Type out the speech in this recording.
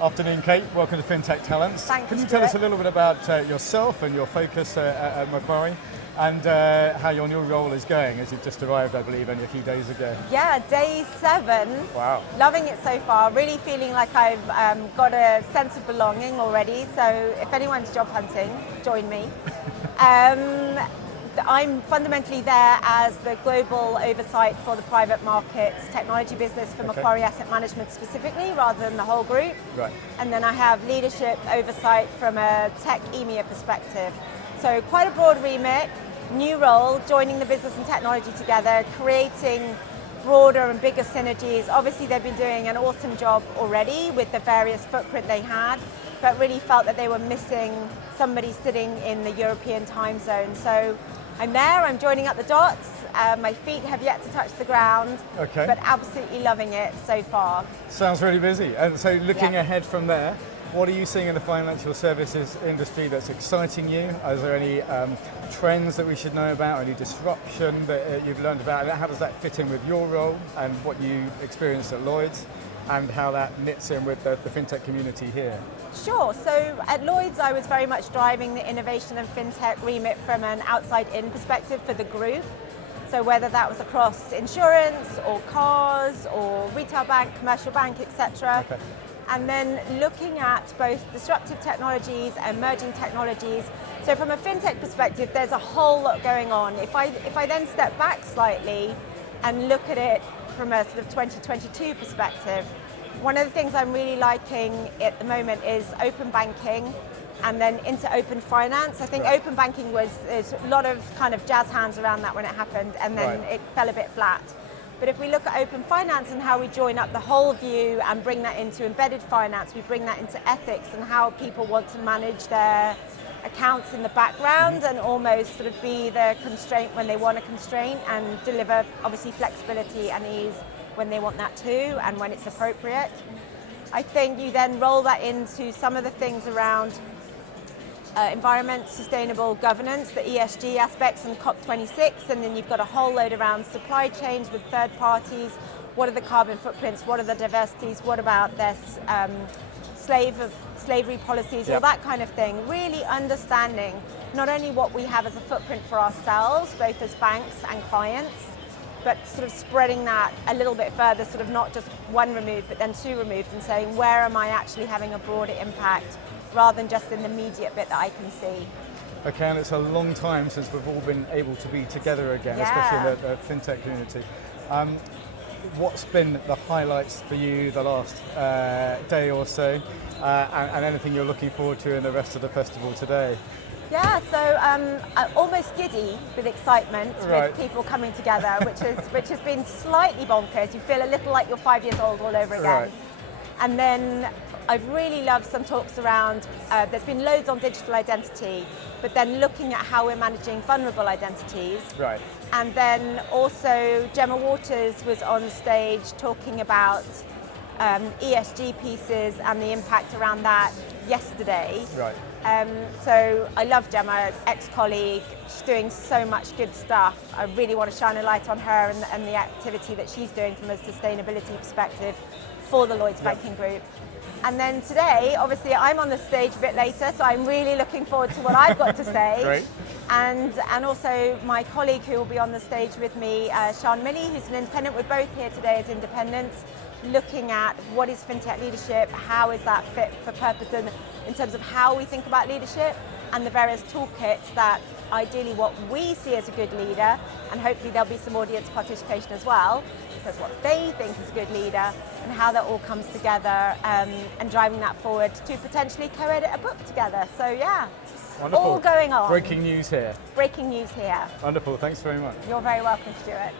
Afternoon, Kate. Welcome to Fintech Talents. Thank Can you, you tell us a Stuart. little bit about yourself and your focus at Macquarie, and how your new role is going, as you've just arrived, I believe, only a few days ago? Yeah, day 7. Wow. Loving it so far. Really feeling like I've got a sense of belonging already. So if anyone's job hunting, join me. I'm fundamentally there as the global oversight for the private markets technology business for Macquarie Asset Management specifically, rather than the whole group. Right. And then I have leadership oversight from a tech EMEA perspective. So quite a broad remit, new role, joining the business and technology together, creating broader and bigger synergies. Obviously they've been doing an awesome job already with the various footprint they had, but really felt that they were missing somebody sitting in the European time zone. So I'm there, I'm joining up the dots. My feet have yet to touch the ground, but absolutely loving it so far. Sounds really busy. And so looking Yeah. ahead from there, what are you seeing in the financial services industry that's exciting you? Is there any trends that we should know about, any disruption that you've learned about? And how does that fit in with your role and what you experienced at Lloyd's, and how that knits in with the fintech community here? Sure, so at Lloyd's I was very much driving the innovation and fintech remit from an outside-in perspective for the group. So whether that was across insurance or cars or retail bank, commercial bank, etc. And then looking at both disruptive technologies and emerging technologies. So from a fintech perspective, there's a whole lot going on. If I then step back slightly and look at it from a sort of 2022 perspective, one of the things I'm really liking at the moment is open banking and then into open finance. I think open banking there's a lot of kind of jazz hands around that when it happened, and then it fell a bit flat. But if we look at open finance and how we join up the whole view and bring that into embedded finance, we bring that into ethics and how people want to manage their accounts in the background and almost sort of be the constraint when they want a constraint, and deliver obviously flexibility and ease when they want that too and when it's appropriate. I think you then roll that into some of the things around environment, sustainable governance, the ESG aspects and COP26, and then you've got a whole load around supply chains with third parties. What are the carbon footprints? What are the diversities? What about their slavery policies? All that kind of thing. Really understanding not only what we have as a footprint for ourselves, both as banks and clients, but sort of spreading that a little bit further, sort of not just one removed, but then two removed, and saying, where am I actually having a broader impact, rather than just in the immediate bit that I can see. Okay, and it's a long time since we've all been able to be together again, especially in the fintech community. What's been the highlights for you the last day or so, and anything you're looking forward to in the rest of the festival today? Yeah, so I'm almost giddy with excitement with people coming together, which has been slightly bonkers. You feel a little like you're 5 years old all over again. And then I've really loved some talks around, there's been loads on digital identity, but then looking at how we're managing vulnerable identities. And then also Gemma Waters was on stage talking about ESG pieces and the impact around that yesterday. So I love Gemma, ex-colleague. She's doing so much good stuff. I really want to shine a light on her and the activity that she's doing from a sustainability perspective for the Lloyd's Banking Group. And then today, obviously, I'm on the stage a bit later, so I'm really looking forward to what I've got to say. And also my colleague who will be on the stage with me, Sean Milley, who's an independent. We're both here today as independents, looking at what is fintech leadership, how is that fit for purpose in terms of how we think about leadership, and the various toolkits that ideally what we see as a good leader, and hopefully there'll be some audience participation as well, says what they think is a good leader, and how that all comes together, and driving that forward to potentially co-edit a book together. So yeah, wonderful. All going on. Breaking news here. Breaking news here. Wonderful, thanks very much. You're very welcome, Stuart.